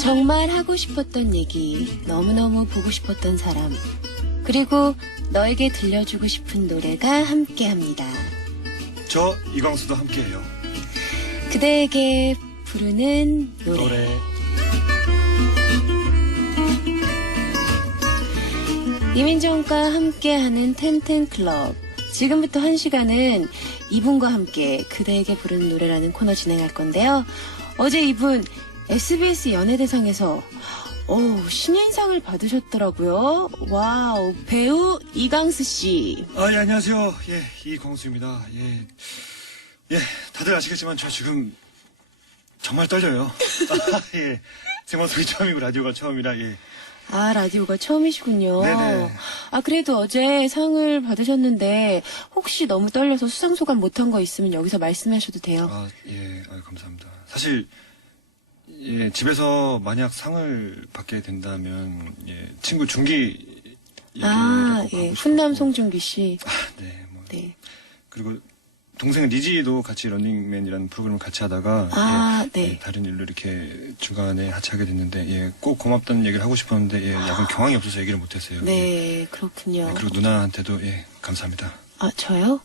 정말 하고 싶었던 얘기, 너무너무 보고 싶었던 사람, 그리고 너에게 들려주고 싶은 노래가 함께 합니다. 저 이광수도 함께해요. 그대에게 부르는 노래. 노래. 이민정과 함께하는 텐텐클럽. 지금부터 한 시간은 이분과 함께 그대에게 부르는 노래라는 코너 진행할 건데요. 어제 이분 SBS 연예대상에서 오, 신인상을 받으셨더라고요. 와우, 배우 이강수 씨. 아, 예, 안녕하세요. 예, 이광수입니다. 예. 예, 다들 아시겠지만 저 지금 정말 떨려요. 아, 예. 생방송이 처음이고 라디오가 처음이라, 예. 아, 라디오가 처음이시군요. 네네. 아, 그래도 어제 상을 받으셨는데 혹시 너무 떨려서 수상 소감 못한 거 있으면 여기서 말씀하셔도 돼요. 아, 예, 아, 감사합니다. 사실, 예, 집에서 만약 상을 받게 된다면, 예, 친구 중기 아, 꼭 예. 훈남. 송중기 씨. 아, 네, 뭐. 네. 그리고 동생 리지도 같이 런닝맨이라는 프로그램을 같이 하다가 아, 예, 네. 예, 다른 일로 이렇게 중간에 하차하게 됐는데 예, 꼭 고맙다는 얘기를 하고 싶었는데 예, 약간 경황이 없어서 얘기를 못했어요. 예. 네, 그렇군요. 예, 그리고 누나한테도 예, 감사합니다. 아, 저요?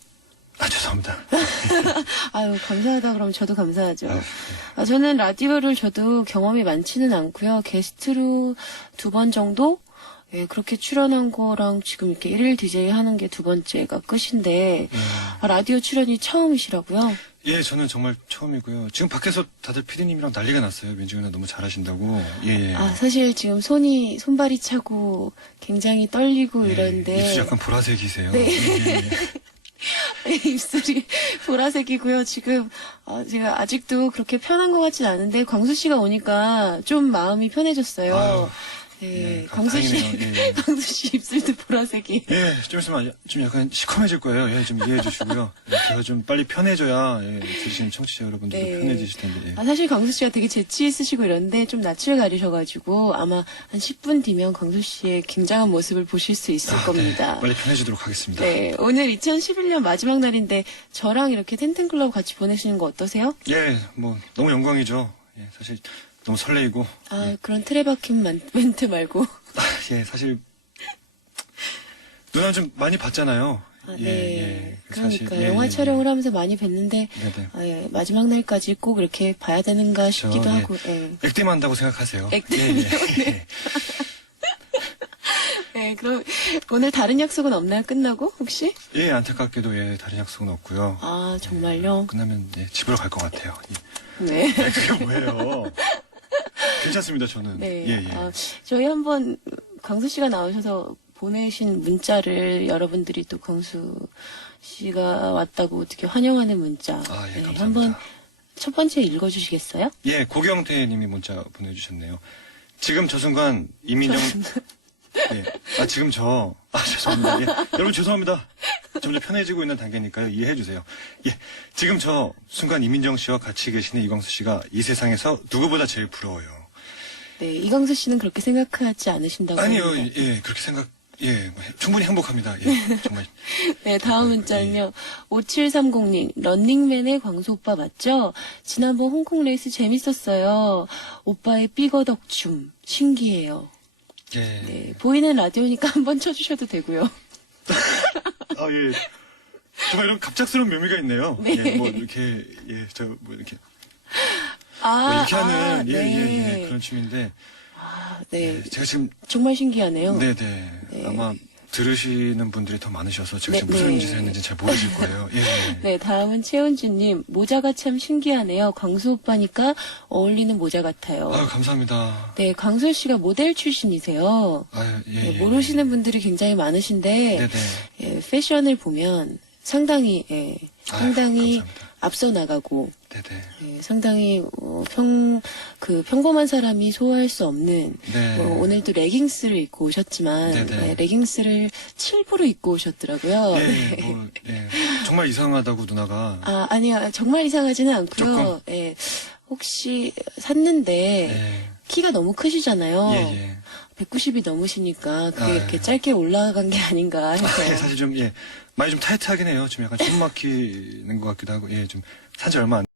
아 죄송합니다. 아유, 감사하다 그러면 저도 감사하죠. 아, 아, 저는 라디오를 저도 경험이 많지는 않고요. 게스트로 두 번 정도? 예, 그렇게 출연한 거랑 지금 이렇게 일일 DJ 하는 게 두 번째가 끝인데, 예. 아, 라디오 출연이 처음이시라고요? 예, 저는 정말 처음이고요. 지금 밖에서 다들 피디님이랑 난리가 났어요. 민중이 누나 너무 잘하신다고. 예, 예. 아, 사실 지금 손이, 손발이 차고 굉장히 떨리고 예, 이런데. 입술 약간 보라색이세요. 네. 예, 예. 입술이 보라색이고요. 지금 어, 제가 아직도 그렇게 편한 것 같진 않은데 광수 씨가 오니까 좀 마음이 편해졌어요. 아유, 네, 예, 광수 씨, 다행이네요. 예, 예. 광수 씨 입술도 보라색이. 예, 좀 있으면 좀 약간 시커매질 거예요. 예, 좀 이해해 주시고요. 예, 제가 좀 빨리 편해져야, 예, 들으시는 청취자 여러분들도 네. 편해지실 텐데, 예. 아, 사실 광수 씨가 되게 재치 있으시고 이런데 좀 낯을 가리셔가지고 아마 한 10분 뒤면 광수 씨의 굉장한 모습을 보실 수 있을 아, 겁니다. 네, 빨리 편해지도록 하겠습니다. 네, 오늘 2011년 마지막 날인데 저랑 이렇게 텐텐클럽 같이 보내시는 거 어떠세요? 예, 뭐, 너무 영광이죠. 예, 사실 너무 설레이고. 아, 예, 그런 틀에 박힌 만- 멘트 말고. 아, 예, 사실, 누나 좀 많이 봤잖아요. 아, 예, 네. 예. 그러니까 예, 영화 예, 촬영을 하면서 많이 뵀는데 네네. 아, 예, 마지막 날까지 꼭 이렇게 봐야 되는가 싶기도 저, 예. 하고. 예. 액땜 한다고 생각하세요. 액땜이요? 예, 예. 예, 그럼 오늘 다른 약속은 없나요? 끝나고 혹시? 예, 안타깝게도 예, 다른 약속은 없고요. 아 정말요? 끝나면 예, 집으로 갈 것 같아요. 예. 네. 예, 그게 뭐예요? 괜찮습니다, 저는. 네. 예, 예. 아, 저희 한번 광수 씨가 나오셔서 보내신 문자를 여러분들이 또 광수 씨가 왔다고 어떻게 환영하는 문자. 아, 예, 네, 감사합니다. 한번 첫 번째 읽어주시겠어요? 예, 고경태 님이 문자 보내주셨네요. 지금 저 순간 이민정, 예, 아, 지금 저, 아, 죄송합니다. 예, 여러분 죄송합니다. 점점 편해지고 있는 단계니까요. 이해해주세요. 예, 지금 저 순간 이민정 씨와 같이 계시는 이광수 씨가 이 세상에서 누구보다 제일 부러워요. 네, 이광수 씨는 그렇게 생각하지 않으신다고. 아니요, 합니다. 예, 그렇게 생각, 예, 충분히 행복합니다. 예, 정말. 네, 다음 문자는요. 5730님, 런닝맨의 광수 오빠 맞죠? 지난번 홍콩 레이스 재밌었어요. 오빠의 삐거덕 춤, 신기해요. 예. 네, 보이는 라디오니까 한번 쳐주셔도 되고요. 아, 예. 정말 이런 갑작스러운 묘미가 있네요. 네. 예, 뭐, 이렇게, 예, 저, 뭐, 이렇게. 아, 뭐 이렇게 하는, 아, 예, 네. 예, 예, 그런 춤인데. 아, 네. 예, 제가 지금, 정말 신기하네요. 네네. 네. 아마 들으시는 분들이 더 많으셔서 제가 네, 지금 무슨 네. 짓을 했는지 잘 모르실 거예요. 예. 예. 네, 다음은 최은주님, 모자가 참 신기하네요. 광수 오빠니까 어울리는 모자 같아요. 아유, 감사합니다. 네, 광수 씨가 모델 출신이세요. 아유, 예. 네, 예, 모르시는 분들이 굉장히 많으신데, 네네. 예, 패션을 보면 상당히 예, 아유, 상당히 감사합니다. 앞서 나가고 네네. 예, 상당히 어, 평, 그 평범한 사람이 소화할 수 없는 네. 뭐 오늘도 레깅스를 입고 오셨지만 네네. 예, 레깅스를 7% 입고 오셨더라고요. 예, 뭐, 예. 정말 이상하다고 누나가. 아 아니요 정말 이상하지는 않고요. 조금? 예, 혹시 샀는데 예. 키가 너무 크시잖아요. 예, 예. 190이 넘으시니까 그게 아, 이렇게 예. 짧게 올라간 게 아닌가 아, 해서. 예, 사실 좀, 예. 많이 좀 타이트하긴 해요. 지금 약간 숨 막히는 것 같기도 하고, 예, 좀, 산지 얼마 안